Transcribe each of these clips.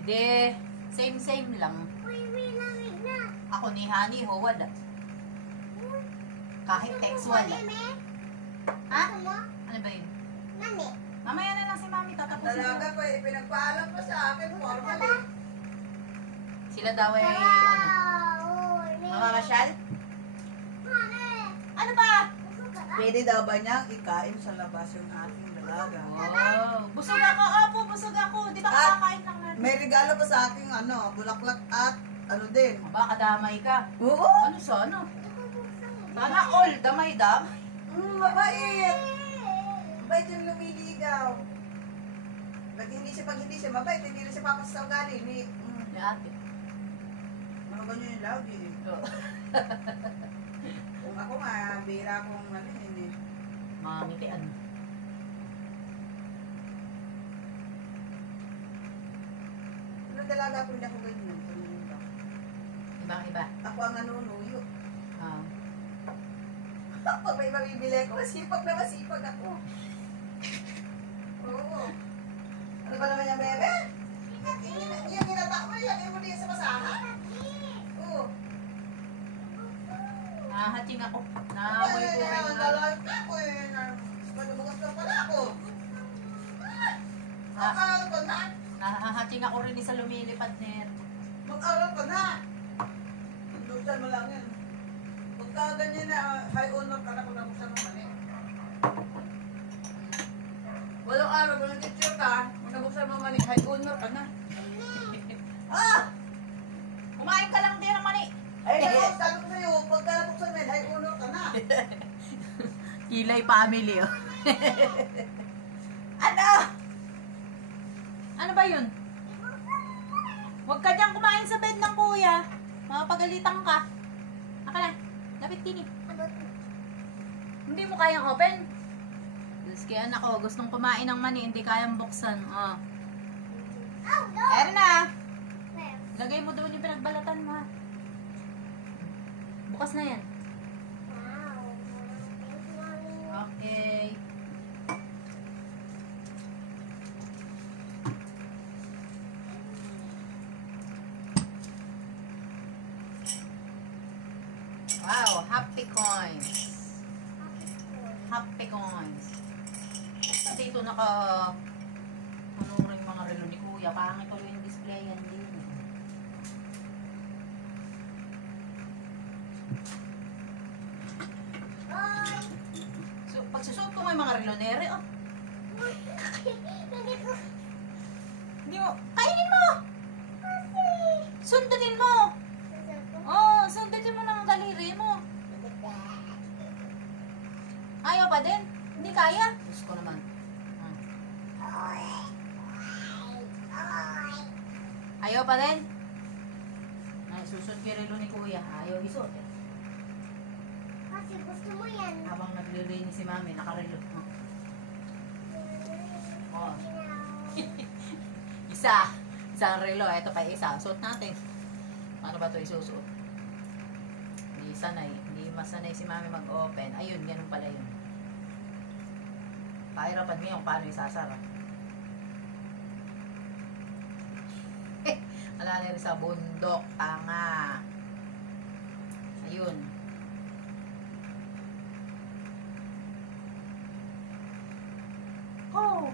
Hindi, same lang. May lamig na. Ako ni Honey, huwad. Kahit text wala. Ha? Ano ba yun? Mami. Mamaya na lang si Mami, tatapusin Talaga na. ko, pinagpaalam pa sa akin. Formal eh. Sila daw ay, ano, mamamasyal? Mami. Ano ba? Pwede daw ba niyang ikain sa labas yung ating dalaga? Oh, busog ako, opo, busog ako. Di ba At kakakain lang natin? may regalo pa sa akin, bulaklak at ano din. Baka damay ka. Oo! Ano sana? Sana all, damay-damay. Mabait! Mabait yung lumiligaw. Pag hindi siya mabait, hindi na siya papas sa ugali. Ni Ate. ano ganyan yung lagi eh. Oh. Kung ako nga, bira akong hindi. Mamitian. Ano dalaga ko hindi ako ganyan. Ibang-iba. Ako ang nanunuyo. Ah. Pag may mabibili ko, masipag ako. Oo. Ano ba naman yung bebe? Yung ginata mo, ilagay mo din sa basahan. Oo. Nahating ako. Naamoy ko rin na. Ako eh. Manubukas na pala ako. Mag-aral ka na. Nahahating ako rin sa lumilipad ner. Mag-aral ka na. Buksan mo lang yan. Pagka ganyan na high honor ka na kung nabuksan mo mali. Walang araw, walang teacher ka. Kung nabuksan mo mali, high honor ka na. Ah! Kumain ka lang din ng mani. Ay, naku, sabi ko sa'yo, pagka nabuksan mo, high honor ka na. Kilay family, oh. Ano? Ano ba yun? Huwag ka dyan kumain sa bed ng kuya. Mapagalitan ka. Aka na. Lapit tini. Hindi mo kayang open? Diyos kaya anak ko, gustong kumain ng mani, hindi kayang buksan. Oh. Ayan na. Lagay mo doon yung pinagbalatan mo, ha. Bukas na yan. Okay. Wow, happy coins. Happy coins. Kasi ito ano rin mga relo ni Kuya. Parang ito yung display yan din. So, pagsusuot ko may mga relo nere, oh. Hindi mo, kainin mo! Sundutin mo! Oh, sundutin mo ng daliri mo. Ayaw pa din? Hindi kaya? Diyos ko naman. Ayaw pa din? Ay, susot kay relo ni Kuya. Ayaw isuot eh. Kasi gusto mo yan. Habang naglilinis si Mami, nakarelo. Oh. Isang relo. Ito pa isa. Suot natin. Paano ba ito isusuot? Hindi sanay. Hindi masanay si Mami mag-open. Ayun, ganun pala yun. Pahirapan ngayon paano isasara. Wala na rin sa bundok. Tanga. Ayun. Oh!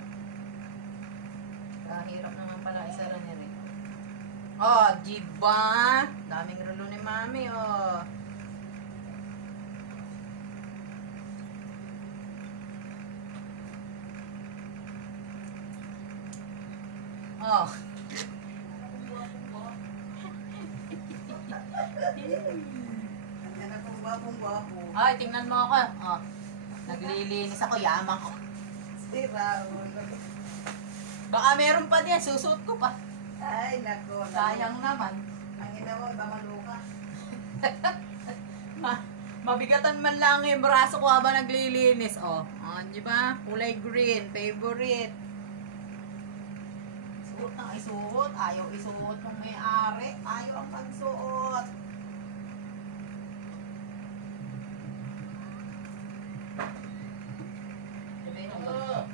Kahirap naman pala isara niya rin. Oh, diba? Daming relo ni Mami, oh. Oh. Yan akong gwapong-gwapo. Ay, tingnan mo ako. Oh. Naglilinis ako, yaman ko. Sira. Baka meron pa din, susuot ko pa. Ay, nako. Sayang naman. Ang ina mo, mamalo ka. Mabigatan man lang yung braso ko habang naglilinis. Oh, di ba? Kulay green, favorite. Suot na isuot. Ayaw isuot ng may-ari. Ayaw ang pagsuot. Diba yun ang ganda?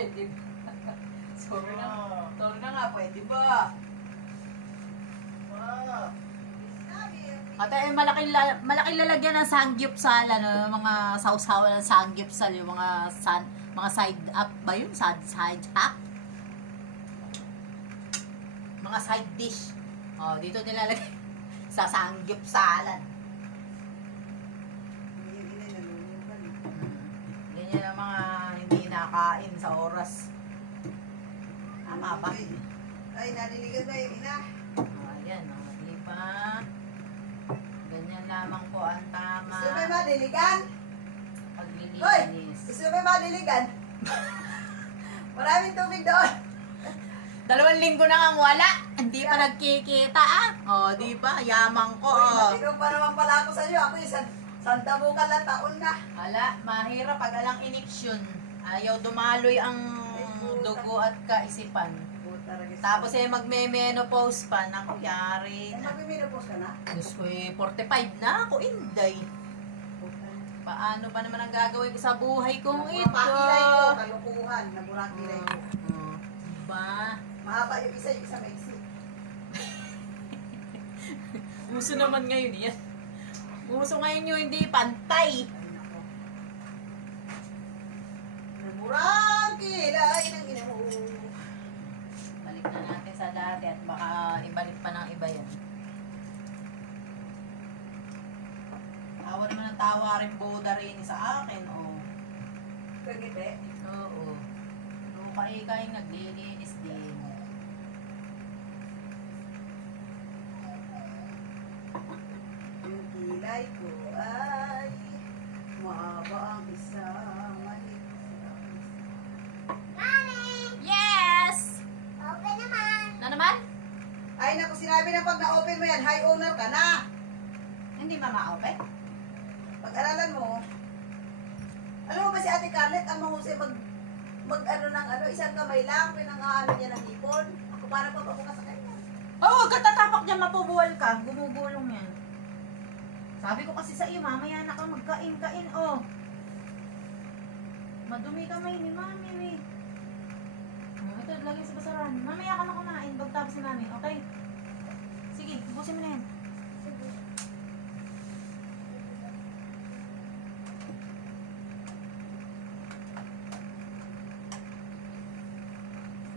Pwede ba? Sorry na. Sorry na nga, pwede ba? Ate, malaking lalagyan ng sanggipsal, ano, mga sausawan ng sanggipsal, yung mga mga side up ba yun? Side up? Mga side dish. Oh, dito nilalagay sa sanggipsalan. Ganyan ang mga hindi nakain sa oras. Tama ba? Ay, naliligan na yung ina. Ayan, di ba? Ganyan lamang po ang tama. Gusto mo yung madiligan? Hoy! Paglilinis. Gusto mo yung madiligan? Maraming tubig doon. 2 linggo na nga wala. Hindi pa nagkikita ah. Oh, di ba? Yamang ko. Oh. Ikaw pa naman pala ako sa iyo. Ako yung santa bukal na taon na. Hala, mahirap pag alang iniksyon. Ayaw dumaloy ang dugo at kaisipan. Tapos magme-menopause pa. Naku, yari Ay, na. magmiminopause ka na? Diyos ko 45 na ako, inday. Paano pa naman ang gagawin ko sa buhay kong ito? Pakilay ko, kalukuhan. Naburakilay ko. Diba? Mahaba yung isa maiksi. Uso naman ngayon yan. Uso ngayon yung hindi pantay. Ay, nako. Naburakilay ng ina mo. Balik na natin sa dati at baka ibalik pa ng iba yan. Tawa naman ang tawa rin Buddha rin sa akin, oh. Kagite. Oo. Lukay-kay naglilinis din. Yung kilay ko ay mahaba ang isa, maliit ang isa. Mami! Yes! Open naman! Na naman? Ay, naku, sinabi na pag na-open mo yan, high owner ka na. Hindi mama-open? Pag-aralan mo, alam mo ba si Ate Carlet, ang mahusay mag ano ng ano, isang kamay lang, pinang-ano niya ng ipon. Ako parang papabukas sa kanya. Oo, katatapak niya, mapubuwal ka. Gumugulong yan. Sabi ko kasi sa iyo, mamaya na ka magkain-kain, oh. Madumi kamay ni mami, eh. Ito, lagay sa basaran. Mamaya ka na kumain, pagtapos si mami, okay? Sige, ubusin mo na yan.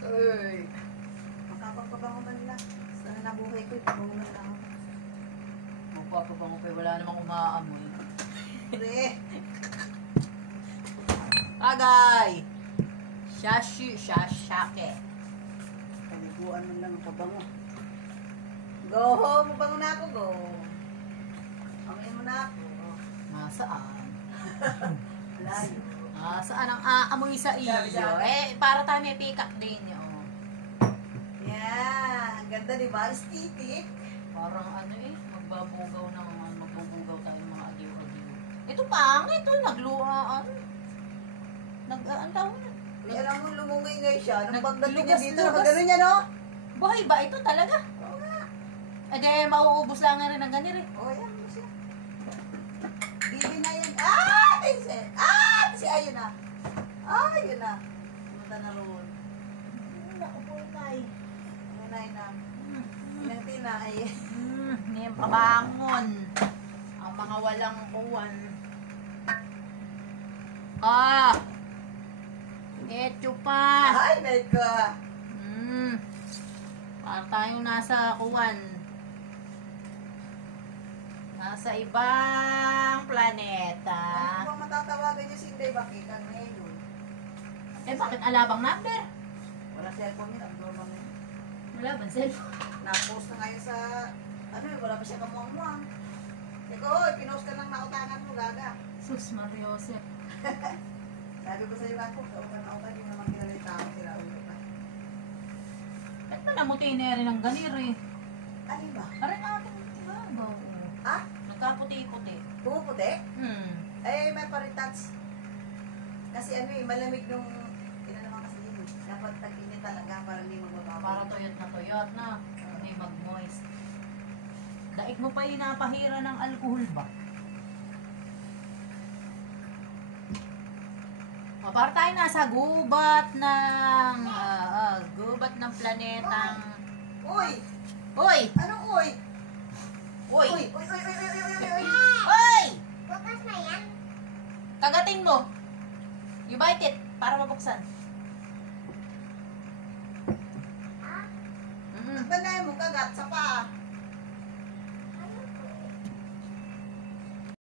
Uy. Makapagpabango man lang. Sana nabuhay ko, ipabango man lang ako. Magpapabango pa, wala namang umaamoy. Pre, Agay! Shashake. paliguan man lang ang pabango. Go, mabango na ako, go. Amoy mo na ako. Nasaan? Layo. Saan ang aamoy sa iyo? Sabi sa akin. Eh, para tayo may pick up din yun. Yan, ang ganda diba? Aesthetic. Parang ano eh, magbubugaw tayo ng mga agiw-agiw. Ito pangit, ito nagluhaan. Ang tawag na. Ay, alam mo, lumungay ngayon siya. Nung pagdating niya dito, Naglugas-lugas. nakagano niya, no? Buhay ba ito talaga? Oo nga. Eh di, mauubos lang nga rin ng ganir eh. Oo, yan mo siya. Bibi na yan. Si ayun na. Ayun na. Pumunta na roon. Naku po, tay. Ayun na, yun na. Inang tinay. Hindi yung pabangon. Ang mga walang kuwan. Eto pa. Ay, neka. Para tayong nasa kuwan. Nasa ibang planeta. Ano ba matatawagan niya si Inday Bakit? Ang ngayon. Eh, bakit alabang number? Wala cellphone niya. Abnormal niya. Wala bang cellphone? Na-post na ngayon sa... Ano yun, wala pa siya kamuang-muang. Ikaw, oy, pinost ka ng nautangan mo, gaga. Sus, Mariosep. Sabi ko sa iyo, ako, kautan-autan yung naman kilala yung tao, sila ulo pa. Ba't ba namuti na rin ang ganir eh? Alin ba? Parang aking babaw. Ah? Nagkaputi-puti. Pumuputi? Eh, May paritats. Kasi ano eh, malamig nung... Ina naman kasi yun eh. Dapat tag-init talaga para hindi magbabago. para tuyot na. May mag-moist. Daig mo pa yung napahira ng alcohol ba? O, para tayo nasa gubat ng planetang... Uy! Uy! Anong uy? Uy! Uy! Uy! Uy! Uy! Uy! Uy! Uy! Uy! Uy! Bukas na yan. Kagatin mo. You bite it para mabuksan. Ah, Mm. Banay mo kagat sa paa.